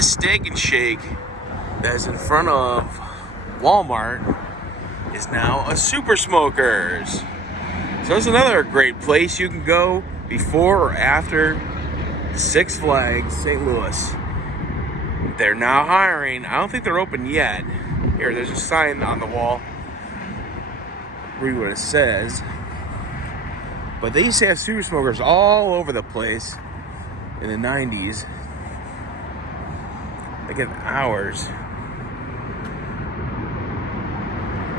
This Steak and Shake that's in front of Walmart is now a Super Smokers. So it's another great place you can go before or after Six Flags St. Louis. They're now hiring. I don't think they're open yet. Here, there's a sign on the wall. Read what it says. But they used to have Super Smokers all over the place in the 90s. They get hours.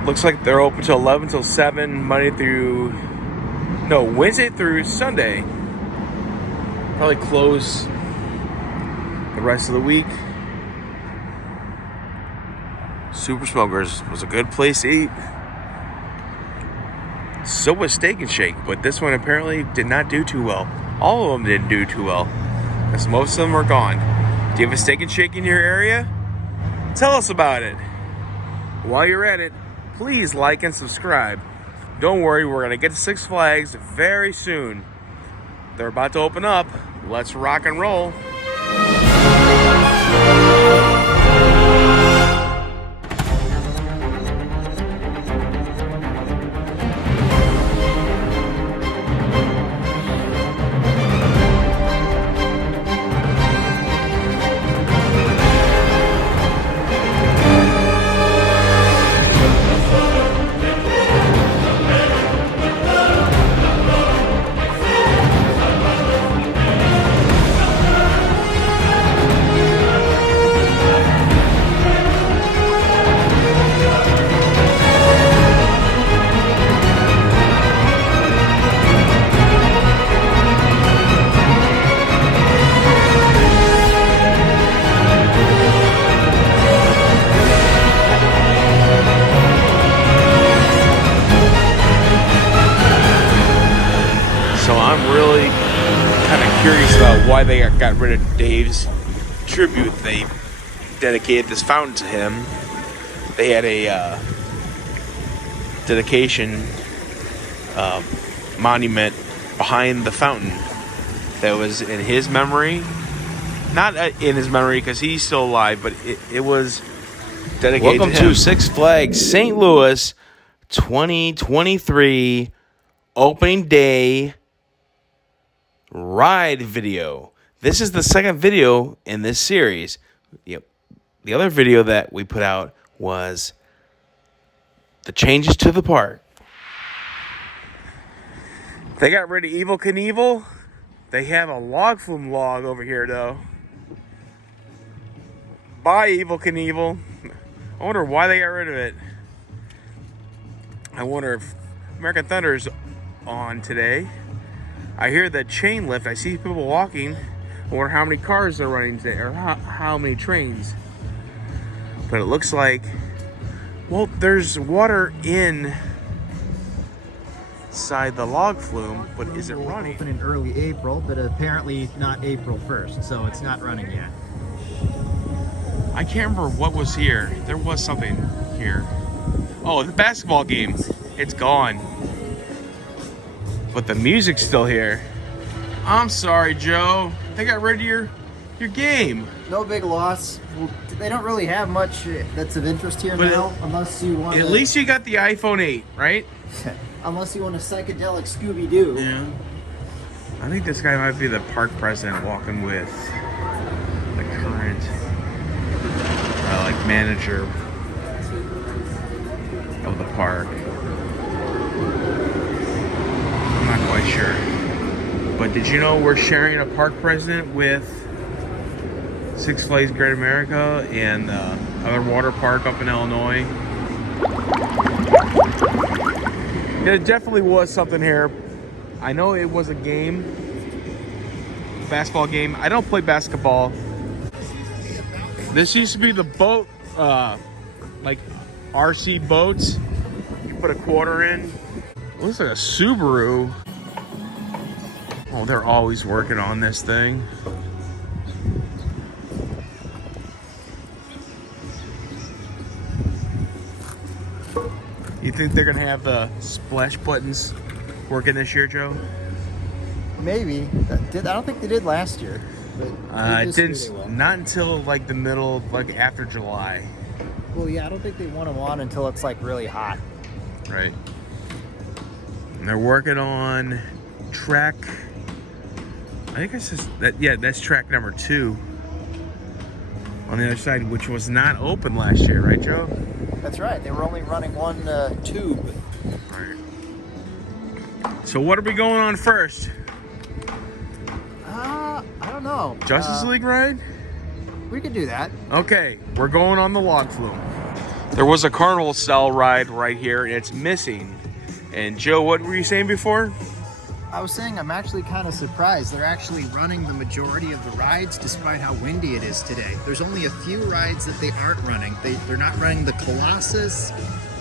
Looks like they're open till 11 till 7, Wednesday through Sunday. Probably close the rest of the week. Super Smokers was a good place to eat. So was Steak and Shake, but this one apparently did not do too well. All of them didn't do too well, because most of them are gone. Do you have a Steak and Shake in your area? Tell us about it. While you're at it, please like and subscribe. Don't worry, we're going to get to Six Flags very soon. They're about to open up. Let's rock and roll. So I'm really kind of curious about why they got rid of Dave's tribute. They dedicated this fountain to him. They had a dedication monument behind the fountain that was in his memory. Not in his memory because he's still alive, but it was dedicated Welcome to him. to Six Flags St. Louis 2023 opening day ride video. This is the second video in this series. Yep. The other video that we put out was the changes to the park. They got rid of Evel Knievel. They have a log flume log over here, though. Bye, Evel Knievel. I wonder why they got rid of it. I wonder if American Thunder's on today. I hear the chain lift. I see people walking. I wonder how many cars they're running today, or how many trains. But it looks like, well, there's water inside the log flume, but is it running? Open in early April, but apparently not April 1st, so it's not running yet. I can't remember what was here. There was something here. Oh, the basketball game. It's gone. But the music's still here. I'm sorry, Joe. They got rid of your game. No big loss. Well, they don't really have much that's of interest here But now, unless you want. At least you got the iPhone 8, right? Unless you want a psychedelic Scooby-Doo. Yeah. I think this guy might be the park president walking with the current manager of the park. I'm not quite sure. But did you know we're sharing a park president with Six Flags Great America and other water park up in Illinois? There definitely was something here. I know it was a game, basketball game. I don't play basketball. This used to be the boat, like RC boats. You put a quarter in. Looks like a Subaru. Oh, they're always working on this thing. You think they're gonna have the splash buttons working this year, Joe? Maybe. I don't think they did last year. But It this year didn't. they will. Not until like the middle, like after July. Well, yeah, I don't think they want them on until it's like really hot. Right. And they're working on track. I think it's just that. Yeah, that's track number 2 on the other side, which was not open last year, right, Joe? That's right. They were only running one tube. Right. So what are we going on first? I don't know. Justice League ride? We could do that. Okay, we're going on the log flume. There was a carnival cell ride right here, and it's missing. And Joe, what were you saying before? I was saying I'm actually kind of surprised. They're actually running the majority of the rides despite how windy it is today. There's only a few rides that they aren't running. They're not running the Colossus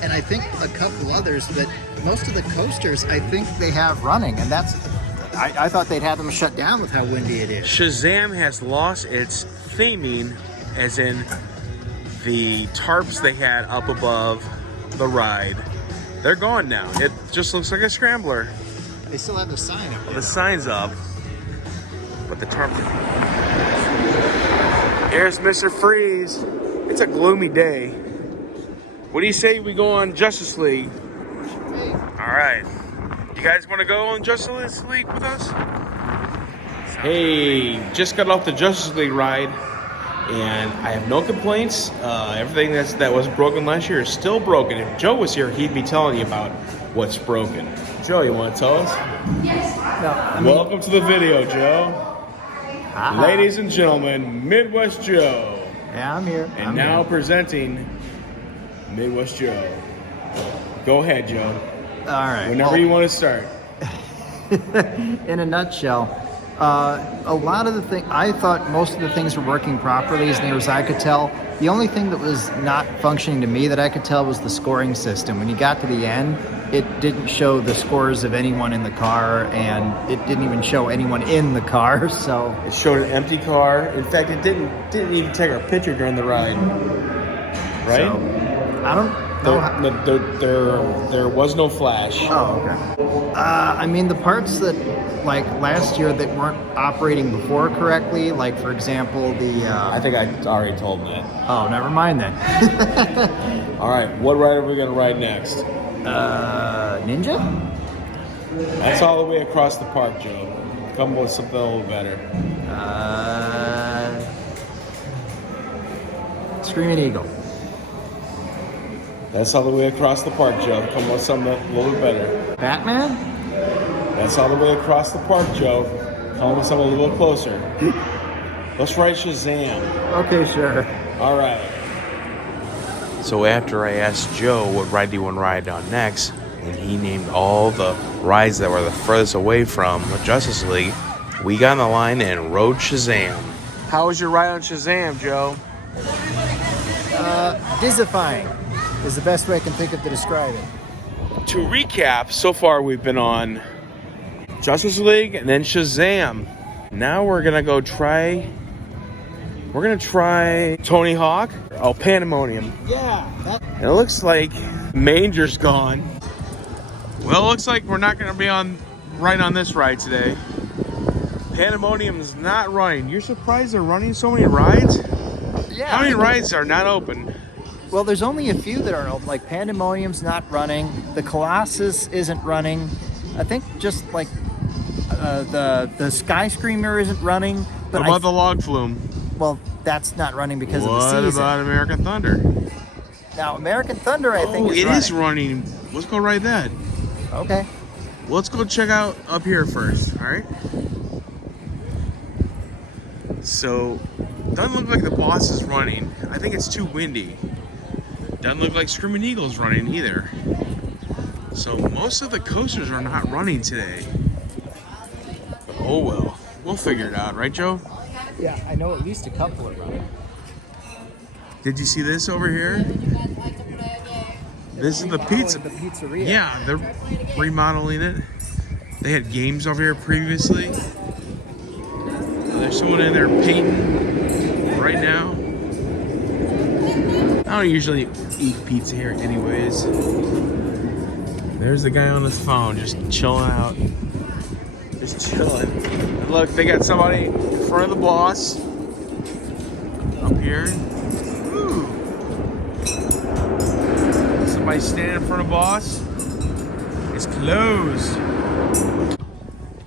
and I think a couple others, but most of the coasters I think they have running, and that's I thought they'd have them shut down with how windy it is. Shazam has lost its theming, as in the tarps they had up above the ride. They're gone now. It just looks like a scrambler. They still have the sign up there. The sign's up, but the tarp. Here's Mr. Freeze. It's a gloomy day. What do you say we go on Justice League? Hey. All right. You guys want to go on Justice League with us? Hey, just got off the Justice League ride, and I have no complaints. Everything that was broken last year is still broken. If Joe was here, he'd be telling you about what's broken. Joe, you want to tell us? No, Welcome to the video, Joe. uh-huh. Ladies and gentlemen, Midwest Joe. Yeah, I'm here. And now presenting Midwest Joe. Go ahead, Joe. All right. Whenever you want to start. In a nutshell, a lot of the things, I thought most of the things were working properly as near as I could tell. The only thing that was not functioning to me that I could tell was the scoring system. When you got to the end, it didn't show the scores of anyone in the car, and it didn't even show anyone in the car, so. It showed an empty car. In fact, it didn't even take our picture during the ride. Right? So, I don't know. There was no flash. Oh, okay. I mean, the parts that, like, last year that weren't operating before correctly, like, for example, the... I think I already told that. Oh, never mind then. All right, what ride are we going to ride next? Ninja? That's all the way across the park, Joe. Come with something a little better. Screaming Eagle. That's all the way across the park, Joe. Come with something a little bit better. Batman? That's all the way across the park, Joe. Come with something a little closer. Let's ride Shazam. Okay, sure. All right. So after I asked Joe what ride do you want to ride on next, and he named all the rides that were the furthest away from the Justice League, we got on the line and rode Shazam. How was your ride on Shazam, Joe? Dizifying is the best way I can think of to describe it. To recap, so far we've been on Justice League and then Shazam. Now we're gonna go try. We're gonna try Tony Hawk. Oh, Pandemonium. Yeah, that... And it looks like Manger's gone. Well, it looks like we're not gonna be right on this ride today. Pandemonium's not running. You're surprised they're running so many rides? Yeah. How many rides are not open? Well, there's only a few that aren't open. Like Pandemonium's not running. The Colossus isn't running. I think just like the Skyscreamer isn't running. But What about the log flume? well, that's not running because of the What season. about American Thunder? Now, American Thunder, I think, Oh, it is running. Let's go ride that. Okay. Let's go check out up here first, all right? So, doesn't look like the boss is running. I think it's too windy. Doesn't look like Screaming Eagle's running either. So most of the coasters are not running today. But oh well, we'll figure it out, right, Joe? Yeah, I know at least a couple are running. Did you see this over here? This is the pizza. The pizzeria. Yeah, they're remodeling it. They had games over here previously. There's someone in there painting right now. I don't usually eat pizza here anyways. There's the guy on his phone just chilling out. Just chilling. Look, they got somebody front of the boss. Up here. Ooh. Somebody standing in front of boss. It's closed.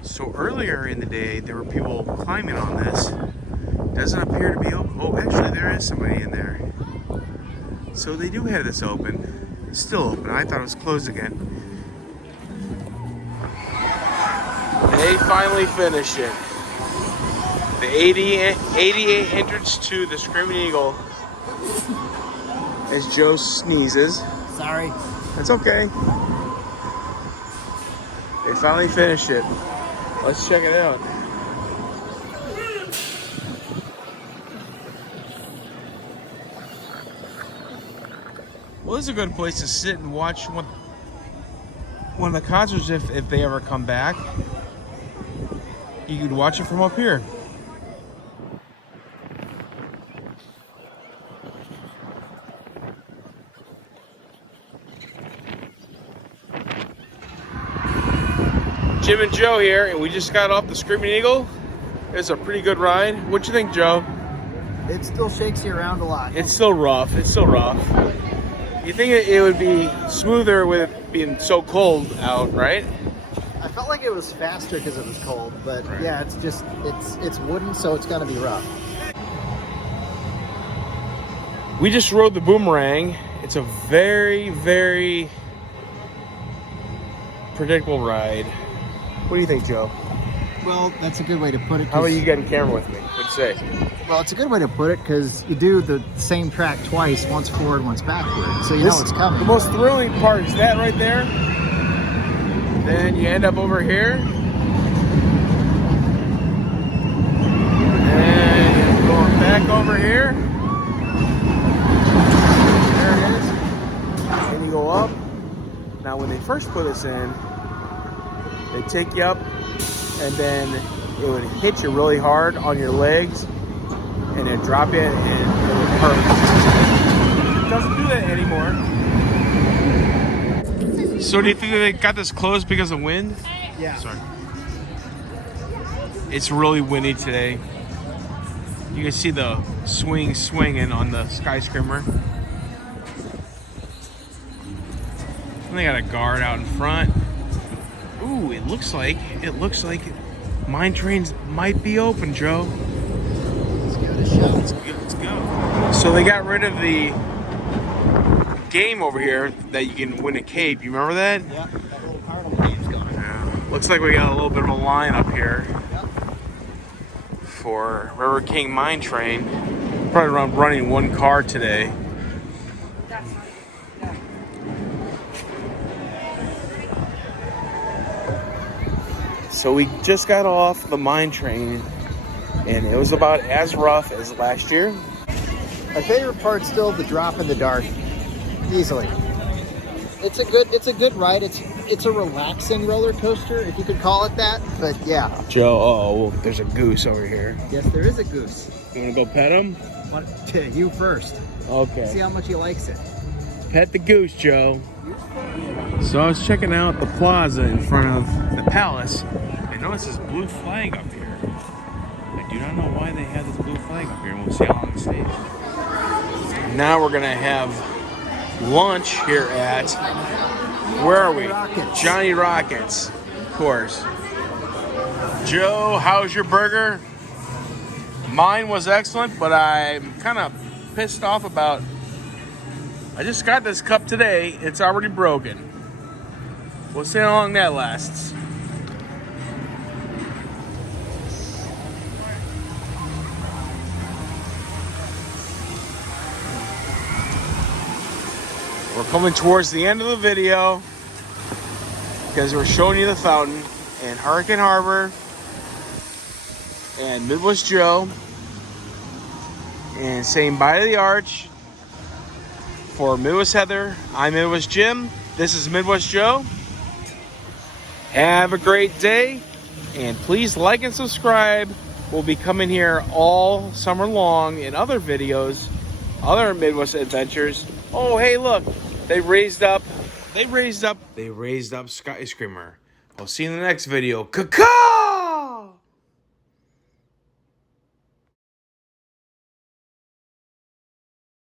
So earlier in the day, there were people climbing on this. Doesn't appear to be open. Oh, actually, there is somebody in there. So they do have this open. It's still open. I thought it was closed again. They finally finished it. The 88 entrance to the Screaming Eagle. As Joe sneezes. Sorry. That's okay. They finally finished it. Let's check it out. Well, this is a good place to sit and watch one of the concerts if they ever come back. You could watch it from up here. Jim and Joe here, and we just got off the Screaming Eagle. It's a pretty good ride. What you think, Joe? It still shakes you around a lot. It's still rough. It's still rough. You think it would be smoother with it being so cold out, right? I felt like it was faster because it was cold, but Right. yeah, it's just it's wooden, so it's gonna be rough. We just rode the Boomerang. It's a very, very predictable ride. What do you think, Joe? Well, that's a good way to put it. How about you get in camera with me? What'd you say? Well, it's a good way to put it because you do the same track twice, once forward, once backward, so you know it's The coming. most thrilling part is that right there. Then you end up over here. And you're going back over here. There it is. And you go up. Now when they first put us in, they take you up and then it would hit you really hard on your legs and then drop you and it would hurt. It doesn't do that anymore. So do you think that they got this closed because of wind? Yeah. Sorry. It's really windy today. You can see the swinging on the skyscraper. And they got a guard out in front. Ooh, it looks like mine trains might be open, Joe. Let's give it a shot. Let's go. So they got rid of the game over here that you can win a cape. You remember that? Yeah, that little carnival game's gone. Yeah. Looks like we got a little bit of a line up here for River King Mine Train. Probably running one car today. So we just got off the mine train, and it was about as rough as last year. My favorite part's still the drop in the dark, easily. It's a good ride. It's a relaxing roller coaster, if you could call it that. But yeah. Joe, well, there's a goose over here. Yes, there is a goose. You want to go pet him? You first. Okay. See how much he likes it. Pet the goose, Joe. So I was checking out the plaza in front of the palace. I noticed this blue flag up here. I do not know why they have this blue flag up here, and we'll see how long it stays. Now we're gonna have lunch here at, where are we? Rockets. Johnny Rockets, of course. Joe, how's your burger? Mine was excellent, but I'm kind of pissed off about, I just got this cup today. It's already broken. We'll see how long that lasts. We're coming towards the end of the video because we're showing you the fountain and Hurricane Harbor and Midwest Joe and saying bye to the arch. For Midwest Heather, I'm Midwest Jim. This is Midwest Joe. Have a great day, and please like and subscribe. We'll be coming here all summer long in other videos, other Midwest adventures. Oh, hey, look, they raised up Skyscraper. I'll see you in the next video. Caw-caw!